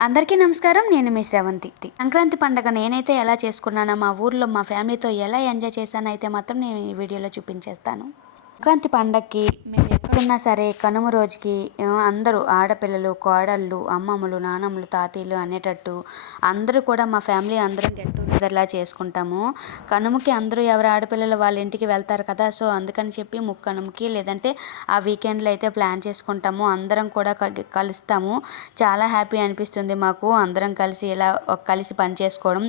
అందరికీ నమస్కారం. నేను మీ శ్రవంతి. సంక్రాంతి పండగ నేనైతే ఎలా చేసుకున్నానో, మా ఊర్లో మా ఫ్యామిలీతో ఎలా ఎంజాయ్ చేశానో అయితే మాత్రం నేను ఈ వీడియోలో చూపించేస్తాను. సంక్రాంతి పండగకి మేము ఎక్కడున్నా సరే కనుమ రోజుకి అందరూ ఆడపిల్లలు, కోడళ్ళు, అమ్మమ్మలు, నానమ్మలు, తాతయ్యలు అనేటట్టు అందరూ కూడా మా ఫ్యామిలీ అందరం గెట్ టుగెదర్లా చేసుకుంటాము. కనుమకి అందరూ ఎవరి ఆడపిల్లలు వాళ్ళ ఇంటికి వెళ్తారు కదా! సో, అందుకని చెప్పి ముక్కనుమకి లేదంటే ఆ వీకెండ్‌లో అయితే ప్లాన్ చేసుకుంటాము. అందరం కూడా కలుస్తాము. చాలా హ్యాపీ అనిపిస్తుంది మాకు అందరం కలిసి ఇలా కలిసి పని చేసుకోవడం.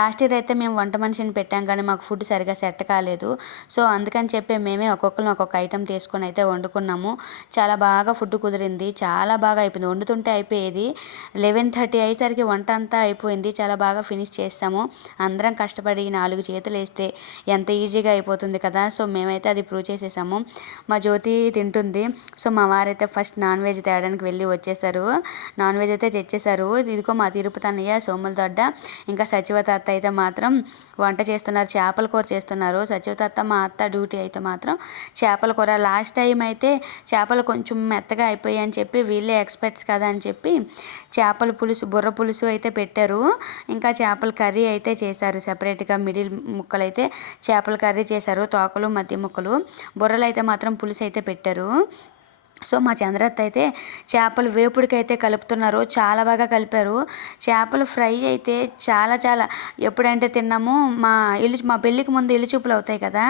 లాస్ట్ ఇయర్ అయితే మేము వంట మనిషిని పెట్టాం కానీ మాకు ఫుడ్ సరిగ్గా సెట్ కాలేదు. సో, అందుకని చెప్పి మేమే ఒక్కొక్కరం ఒక్కొక్క ఐటెం తీసుకొని అయితే వండుకున్నాము. చాలా బాగా ఫుడ్ కుదిరింది. చాలా బాగా అయిపోయింది. వండుతుంటే అయిపోయేది. 11:30 అయ్యేసరికి వంట అంతా అయిపోయింది. చాలా బాగా ఫినిష్ చేసాము. అందరం కష్టపడి 4 చేతులేస్తే ఎంత ఈజీగా అయిపోతుంది కదా! సో, మేమైతే అది ప్రూవ్ చేసేసాము. మా జ్యోతి తింటుంది. సో, మా వారైతే ఫస్ట్ నాన్ వెజ్ తేడానికి వెళ్ళి వచ్చేసారు. నాన్ వెజ్ అయితే తెచ్చేసారు. ఇదిగో మా తిరుపతి అన్నయ్య, సోముల దొడ్డ ఇంకా సచివత అత్త అయితే మాత్రం వంట చేస్తున్నారు. చేపల కూర చేస్తున్నారు. సచివత అత్త మా అత్త డ్యూటీ అయితే మాత్రం చేపల కూర. లాస్ట్ టైం అయితే చేపలు కొంచెం మెత్తగా అయిపోయాయి అని చెప్పి వీళ్ళే ఎక్స్పర్ట్స్ కదా అని చెప్పి చేపల పులుసు, బుర్ర పులుసు అయితే పెట్టారు. ఇంకా చేపల కర్రీ అయితే చేశారు. సపరేట్గా మిడిల్ ముక్కలు అయితే చేపల కర్రీ చేశారు. తోకలు, మధ్య ముక్కలు, బుర్రలు అయితే మాత్రం పులుసు అయితే పెట్టారు. సో, మా చంద్రత్త అయితే చేపలు వేపుడికైతే కలుపుతున్నారు. చాలా బాగా కలిపారు. చేపల ఫ్రై అయితే చాలా చాలా ఎప్పుడంటే తిన్నాము మా పెళ్ళికి ముందు ఇల్లు చూపులు అవుతాయి కదా!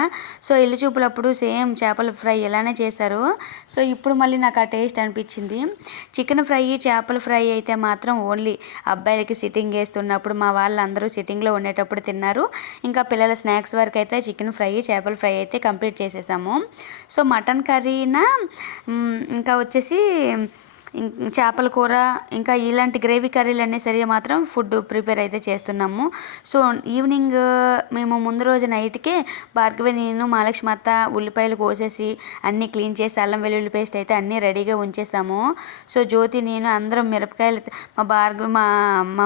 సో, ఇల్లు చూపులప్పుడు సేమ్ చేపల ఫ్రై ఇలానే చేశారు. సో, ఇప్పుడు మళ్ళీ నాకు ఆ టేస్ట్ అనిపించింది. చికెన్ ఫ్రై, చేపల ఫ్రై అయితే మాత్రం ఓన్లీ అబ్బాయిలకి సిట్టింగ్ వేస్తున్నప్పుడు మా వాళ్ళందరూ సిట్టింగ్లో ఉండేటప్పుడు తిన్నారు. ఇంకా పిల్లల స్నాక్స్ వరకు అయితే చికెన్ ఫ్రై, చేపల ఫ్రై అయితే కంప్లీట్ చేసేసాము. సో, మటన్ కర్రీనా ఇంకా వచ్చేసి చేపల కూర ఇంకా ఇలాంటి గ్రేవీ కర్రీలు అన్నీ సరే మాత్రం ఫుడ్ ప్రిపేర్ అయితే చేస్తున్నాము. సో, ఈవినింగ్ మేము ముందు రోజు నైట్కే భార్గవి, నేను, మహాలక్ష్మి అత్త ఉల్లిపాయలు కోసేసి అన్నీ క్లీన్ చేసి అల్లం వెల్లుల్లి పేస్ట్ అయితే అన్నీ రెడీగా ఉంచేసాము. సో, జ్యోతి, నేను అందరం మిరపకాయలు మా భార్గవి మా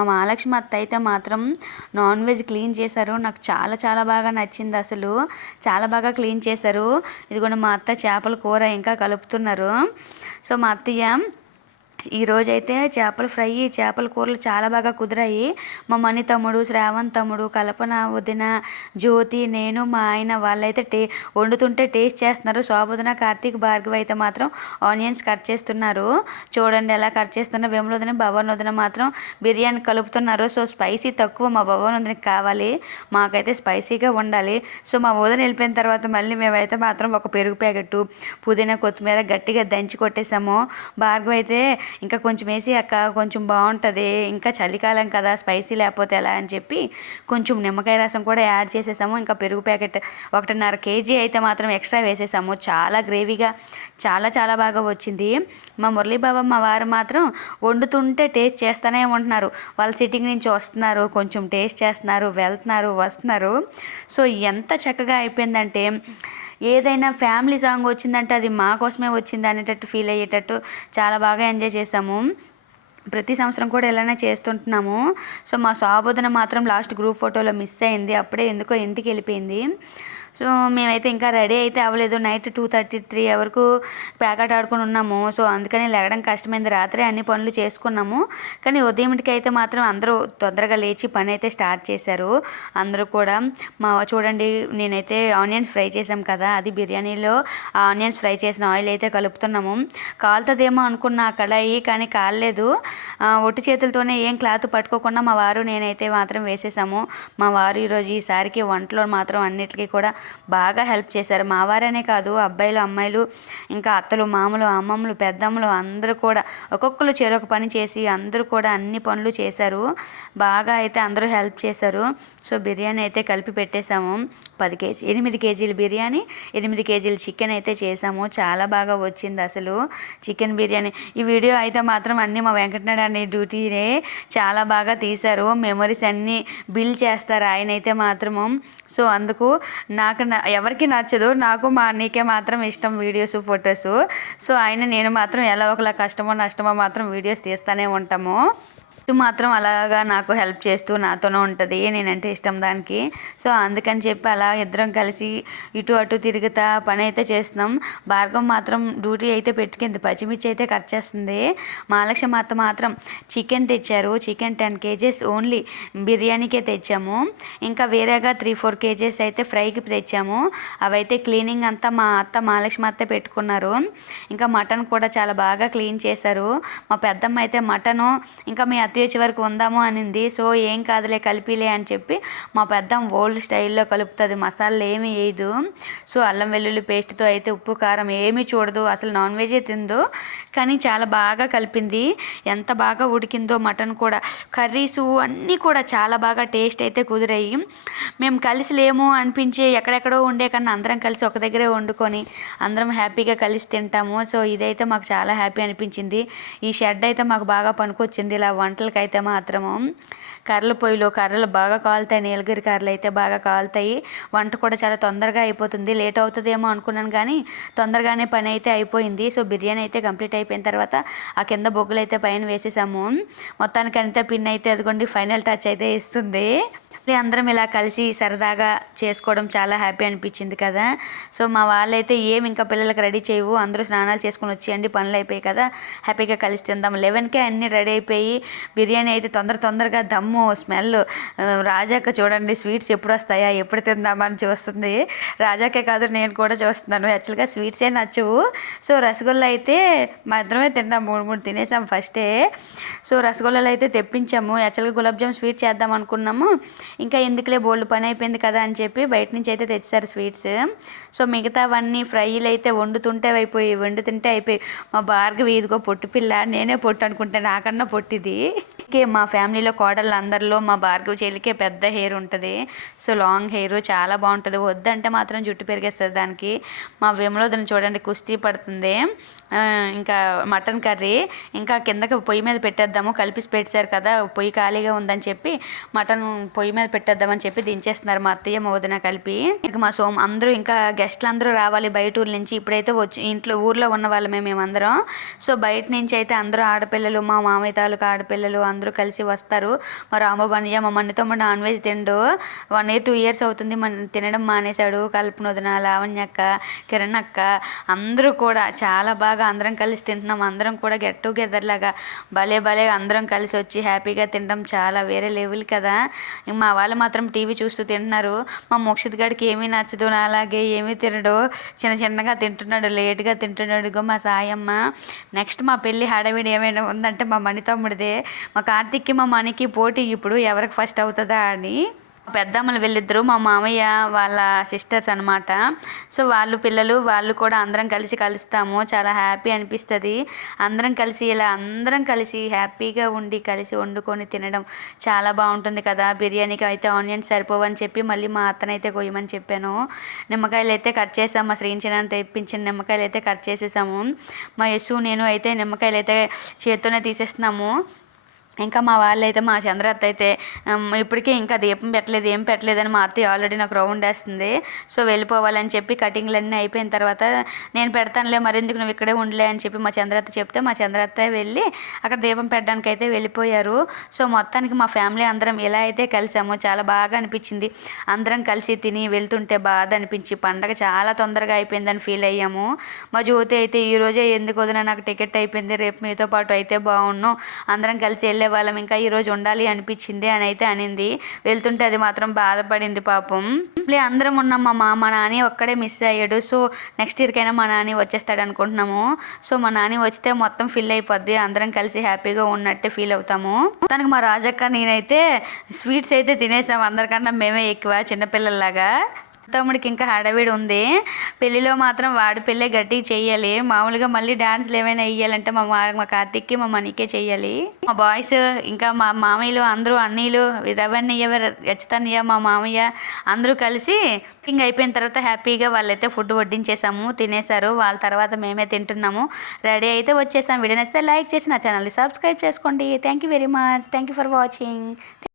మహాలక్ష్మి అత్త అయితే మాత్రం నాన్ వెజ్ క్లీన్ చేశారు. నాకు చాలా చాలా బాగా నచ్చింది. అసలు చాలా బాగా క్లీన్ చేశారు. ఇదిగోండి మా అత్త చేపల కూర ఇంకా కలుపుతున్నారు. సో, మా అత్తయ్య ఈరోజైతే చేపల ఫ్రై, చేపల కూరలు చాలా బాగా కుదిరాయి. మా మణి తమ్ముడు, శ్రావణ్ తమ్ముడు, కల్పన వదిన, జ్యోతి, నేను, మా ఆయన వాళ్ళైతే వండుతుంటే టేస్ట్ చేస్తున్నారు. శోభోదన, కార్తీక్, భార్గవి అయితే మాత్రం ఆనియన్స్ కట్ చేస్తున్నారు. చూడండి ఎలా కట్ చేస్తున్నారు. విమలోదన, భవన్ వదిన మాత్రం బిర్యానీ కలుపుతున్నారు. సో, స్పైసీ తక్కువ మా భవన్ వదినకి కావాలి. మాకైతే స్పైసీగా ఉండాలి. సో, మా వదిన వెళ్ళిపోయిన తర్వాత మళ్ళీ మేమైతే మాత్రం ఒక పెరుగు ప్యాకెట్టు, పుదీనా, కొత్తిమీర గట్టిగా దంచి కొట్టేసాము. భార్గవి అయితే ఇంకా కొంచెం వేసి అక్క కొంచెం బాగుంటుంది, ఇంకా చలికాలం కదా స్పైసీ లేకపోతే ఎలా అని చెప్పి కొంచెం నిమ్మకాయ రసం కూడా యాడ్ చేసేసాము. ఇంకా పెరుగు ప్యాకెట్ 1.5 కేజీ అయితే మాత్రం ఎక్స్ట్రా వేసేసాము. చాలా గ్రేవీగా చాలా చాలా బాగా వచ్చింది. మా మురళీబాబా మా వారు మాత్రం వండుతుంటే టేస్ట్ చేస్తూనే ఉంటున్నారు. వాళ్ళు సిట్టింగ్ నుంచి వస్తున్నారు, కొంచెం టేస్ట్ చేస్తున్నారు, వెళ్తున్నారు, వస్తున్నారు. సో, ఎంత చక్కగా అయిపోయిందంటే ఏదైనా ఫ్యామిలీ సాంగ్ వచ్చిందంటే అది మా కోసమే వచ్చింది అనేటట్టు ఫీల్ అయ్యేటట్టు చాలా బాగా ఎంజాయ్ చేసాము. ప్రతి సంవత్సరం కూడా ఇలానే చేస్తుంటున్నాము. సో, మా శోభోదన మాత్రం లాస్ట్ గ్రూప్ ఫోటోలో మిస్ అయింది. అప్పుడే ఎందుకో ఇంటికి వెళ్ళిపోయింది. సో, మేమైతే ఇంకా రెడీ అయితే అవ్వలేదు. నైట్ 2:33 వరకు ప్యాకెట్ ఆడుకొని ఉన్నాము. సో, అందుకని లేగడం కష్టమైంది. రాత్రి అన్ని పనులు చేసుకున్నాము. కానీ ఉదయంకి అయితే మాత్రం అందరూ తొందరగా లేచి పని అయితే స్టార్ట్ చేశారు. అందరూ కూడా చూడండి, నేనైతే ఆనియన్స్ ఫ్రై చేసాం కదా, అది బిర్యానీలో ఆనియన్స్ ఫ్రై చేసిన ఆయిల్ అయితే కలుపుతున్నాము. కాలుతుందేమో అనుకున్న ఆ కళాయి, కానీ కాలేదు. ఒట్టి చేతులతోనే ఏం క్లాత్ పట్టుకోకుండా మా వారు నేనైతే మాత్రం వేసేసాము. మా వారు ఈసారికి వంటలో మాత్రం అన్నిటికీ కూడా బాగా హెల్ప్ చేశారు. మా వారనే కాదు, అబ్బాయిలు, అమ్మాయిలు, ఇంకా అత్తలు, మామలు, అమ్మమ్మలు, పెద్దమ్మలు అందరూ కూడా ఒక్కొక్కరు చెరొక పని చేసి అందరూ కూడా అన్ని పనులు చేశారు. బాగా అయితే అందరూ హెల్ప్ చేశారు. సో, బిర్యానీ అయితే కలిపి పెట్టేశాము. 8 కేజీల బిర్యానీ, 8 కేజీల చికెన్ అయితే చేసాము. చాలా బాగా వచ్చింది అసలు చికెన్ బిర్యానీ. ఈ వీడియో అయితే మాత్రం అన్నీ మా వెంకటనారాయణ డ్యూటీనే చాలా బాగా తీశారు. మెమరీస్ అన్నీ బిల్డ్ చేస్తారు ఆయన అయితే మాత్రము. సో, అందుకు ఎవరికి నచ్చదు, నాకు మా అన్నయ్యకే మాత్రం ఇష్టం వీడియోస్, ఫొటోస్. సో, నేను మాత్రం ఎలా ఒకలా కష్టమో నష్టమో మాత్రం వీడియోస్ తీస్తూనే ఉంటాము. మాత్రం అలాగా నాకు హెల్ప్ చేస్తూ నాతోనే ఉంటుంది, నేనంటే ఇష్టం దానికి. సో అందుకని చెప్పి అలా ఇద్దరం కలిసి ఇటు అటు తిరుగుతా పని అయితే చేస్తున్నాం. భార్గవ్ మాత్రం డ్యూటీ అయితే పెట్టుకుంది, పచ్చిమిర్చి అయితే కట్ చేస్తుంది. మహాలక్ష్మి అత్త మాత్రం చికెన్ తెచ్చారు, చికెన్ 10 kgs ఓన్లీ బిర్యానీకే తెచ్చాము. ఇంకా వేరేగా 3-4 kgs అయితే ఫ్రైకి తెచ్చాము. అవైతే క్లీనింగ్ అంతా మా అత్త మహాలక్ష్మి అత్త పెట్టుకున్నారు. ఇంకా మటన్ కూడా చాలా బాగా క్లీన్ చేశారు. మా పెద్దమ్మ అయితే మటను ఇంకా మీ అత్త వచ్చే వరకు ఉందాము అనింది. సో ఏం కాదులే కలిపిలే అని చెప్పి మా పెద్దమ్మ ఓల్డ్ స్టైల్లో కలుపుతుంది, మసాలాలు ఏమీ వేయదు. సో అల్లం వెల్లుల్లి పేస్ట్తో అయితే ఉప్పు కారం ఏమీ చూడదు, అసలు నాన్ వెజే తిందు. కానీ చాలా బాగా కలిపింది, ఎంత బాగా ఉడికిందో మటన్ కూడా. కర్రీసు అన్నీ కూడా చాలా బాగా టేస్ట్ అయితే కుదిరాయి. మేము కలిసి లేము అనిపించి ఎక్కడెక్కడో ఉండే కన్నా అందరం కలిసి ఒక దగ్గరే వండుకొని అందరం హ్యాపీగా కలిసి తింటాము. సో ఇదైతే మాకు చాలా హ్యాపీ అనిపించింది. ఈ షెడ్ అయితే మాకు బాగా పనికొచ్చింది ఇలా వంటలకైతే మాత్రము. కర్రలు బాగా కాలుతాయి, నీలగిరి కర్రలు అయితే బాగా కాలుతాయి. వంట కూడా చాలా తొందరగా అయిపోతుంది. లేట్ అవుతుందేమో అనుకున్నాను కానీ తొందరగానే పని అయితే అయిపోయింది. సో బిర్యానీ అయితే కంప్లీట్ అయిపోయిన తర్వాత ఆ కింద బొగ్గులు అయితే పైన వేసేసాము. మొత్తానికి అంతే పిన్ అయితే అదిగోండి ఫైనల్ టచ్ అయితే ఇస్తుంది. అందరం ఇలా కలిసి సరదాగా చేసుకోవడం చాలా హ్యాపీ అనిపించింది కదా. సో మా వాళ్ళైతే ఏమి ఇంకా పిల్లలకి రెడీ చేయవు, అందరూ స్నానాలు చేసుకుని వచ్చేయండి, పనులు అయిపోయాయి కదా, హ్యాపీగా కలిసి తిందాం. 11కే అన్నీ రెడీ అయిపోయి బిర్యానీ అయితే తొందరగా దమ్ము స్మెల్. రాజాక చూడండి స్వీట్స్ ఎప్పుడు వస్తాయా ఎప్పుడు తిందామని చూస్తుంది. రాజాకే కాదు నేను కూడా చూస్తున్నాను, యాక్చువల్గా స్వీట్సే నచ్చవు. సో రసగుల్లా అయితే మా ఇద్దరమే తిన్నాం, 3 తినేసాం ఫస్టే. సో రసగుల్లాలు అయితే తెప్పించాము. యాక్చువల్గా గులాబ్ జామ్ స్వీట్ చేద్దాం అనుకున్నాము, ఇంకా ఎందుకులే బోల్డ్ పని అయిపోయింది కదా అని చెప్పి బయట నుంచి అయితే తెచ్చారు స్వీట్స్. సో మిగతావన్నీ ఫ్రైలు అయితే వండుతుంటే అయిపోయి మా భార్గవి ఇదిగో పొట్టు పిల్ల, నేనే పొట్టు అనుకుంటే నాకన్నా పొట్టిది. మా ఫ్యామిలీలో కోడళ్ళు అందరిలో మా భార్గవి చెల్లికే పెద్ద హెయిర్ ఉంటుంది. సో లాంగ్ హెయిర్ చాలా బాగుంటుంది, వద్దంటే మాత్రం జుట్టు పెరిగేస్తుంది దానికి. మా విమలోదని చూడండి కుస్తీ పడుతుంది. ఇంకా మటన్ కర్రీ ఇంకా కిందకి పొయ్యి మీద పెట్టేద్దాము, కలిపి పెట్టారు కదా, పొయ్యి ఖాళీగా ఉందని చెప్పి మటన్ పొయ్యి మీద పెట్టేద్దామని చెప్పి దించేస్తున్నారు మా అత్తయ్య మా వదిన కలిపి. ఇంకా మా అందరూ ఇంకా గెస్ట్లు అందరూ రావాలి బయట ఊరు నుంచి. ఇప్పుడైతే వచ్చి ఊర్లో ఉన్న వాళ్ళమే మేమందరం. సో బయట నుంచి అయితే అందరూ ఆడపిల్లలు, మా మామయ్య తాలూకు ఆడపిల్లలు అందరూ కలిసి వస్తారు. మా రామబన్నయ్య మా మన్ని తమ్ముడు నాన్ వెజ్ తిండు, 1 year 2 years అవుతుంది తినడం మానేశాడు. కల్పన వదిన, లావణ్యక్క, కిరణ్ అక్క అందరూ కూడా చాలా బాగా అందరం కలిసి తింటున్నాం. అందరం కూడా గెట్ టుగెదర్ లాగా భలే అందరం కలిసి వచ్చి హ్యాపీగా తినడం చాలా వేరే లెవెల్ కదా. మా వాళ్ళు మాత్రం టీవీ చూస్తూ తింటున్నారు. మా మోక్షిత్ గడికి ఏమీ నచ్చదు, అలాగే ఏమీ తినడు, చిన్నగా తింటున్నాడు, లేట్గా తింటున్నాడు. ఇగో మా సాయమ్మ. నెక్స్ట్ మా పెళ్ళి హడావిడి ఏమైనా ఉందంటే మా మణి తమ్ముడిదే. మా కార్తీక్కి మా మణికి పోటీ ఇప్పుడు ఎవరికి ఫస్ట్ అవుతుందా అని. పెద్దమ్మలు వీళ్ళిద్దరూ మా మామయ్య వాళ్ళ సిస్టర్స్ అనమాట. సో వాళ్ళు పిల్లలు వాళ్ళు కూడా అందరం కలిసి కలుస్తాము, చాలా హ్యాపీ అనిపిస్తుంది. అందరం కలిసి హ్యాపీగా ఉండి కలిసి వండుకొని తినడం చాలా బాగుంటుంది కదా. బిర్యానీకి అయితే ఆనియన్స్ సరిపోవని చెప్పి మళ్ళీ మా అత్తనైతే కొయ్యమని చెప్పాను. నిమ్మకాయలు అయితే కట్ చేసాము, మా శ్రీంచనాన్ని తెప్పించిన నిమ్మకాయలు అయితే కట్ చేసేసాము. మా యశు నేను అయితే నిమ్మకాయలు అయితే చేత్తోనే తీసేస్తున్నాము. ఇంకా మా వాళ్ళైతే మా చంద్రత్త అయితే ఇప్పటికే ఇంకా దీపం ఏం పెట్టలేదని మా అత్తయ్య ఆల్రెడీ నాకు రౌండ్ వేస్తుంది. సో వెళ్ళిపోవాలని చెప్పి కటింగ్లన్నీ అయిపోయిన తర్వాత నేను పెడతానులే మరెందుకు నువ్వు ఇక్కడే ఉండలే అని చెప్పి మా చంద్రత్త చెప్తే మా చంద్రత్త వెళ్ళి అక్కడ దీపం పెట్టడానికి అయితే వెళ్ళిపోయారు. సో మొత్తానికి మా ఫ్యామిలీ అందరం ఎలా అయితే కలిసామో చాలా బాగా అనిపించింది. అందరం కలిసి తిని వెళ్తుంటే బాధ అనిపించి పండగ చాలా తొందరగా అయిపోయిందని ఫీల్ అయ్యాము. మా జ్యోతి అయితే ఈరోజే ఎందుకు వదినా నాకు టికెట్ అయిపోయింది, రేపు మీతో పాటు అయితే బాగున్నాను, అందరం కలిసి వెళ్ళే వాళ్ళం, ఇంకా ఈరోజు ఉండాలి అనిపించింది అని అయితే అనింది. వెళ్తుంటే అది మాత్రం బాధపడింది పాపం. అందరం ఉన్నాం, మా నాని ఒక్కడే మిస్ అయ్యాడు. సో నెక్స్ట్ ఇయర్కైనా మా నాని వచ్చేస్తాడు అనుకుంటున్నాము. సో మా నాని వస్తే మొత్తం ఫిల్ అయిపోద్ది, అందరం కలిసి హ్యాపీగా ఉన్నట్టే ఫీల్ అవుతాము. దానికి మా రాజక్క నేనైతే స్వీట్స్ అయితే తినేసాము, అందరికన్నా మేమే ఎక్కువ చిన్నపిల్లల్లాగా. తమ్ముడికి ఇంకా హడావిడి ఉంది, పెళ్ళిలో మాత్రం వాడి పెళ్ళే గట్టిగా చెయ్యాలి. మామూలుగా మళ్ళీ డాన్స్లు ఏమైనా వేయాలంటే మా కార్తీక్కి మా మణికే చెయ్యాలి. మా బాయ్స్ ఇంకా మా మామయ్యలు అందరూ అన్నీలు రవణ్య రచితన్నయ్య మా మామయ్య అందరూ కలిసి ఇంక అయిపోయిన తర్వాత హ్యాపీగా వాళ్ళైతే ఫుడ్ వడ్డించేసాము, తినేశారు. వాళ్ళ తర్వాత మేమే తింటున్నాము. రెడీ అయితే వచ్చేసాం. వీడియో నచ్చితే లైక్ చేసి నా ఛానల్ని సబ్స్క్రైబ్ చేసుకోండి. Thank you very much. Thank you for watching.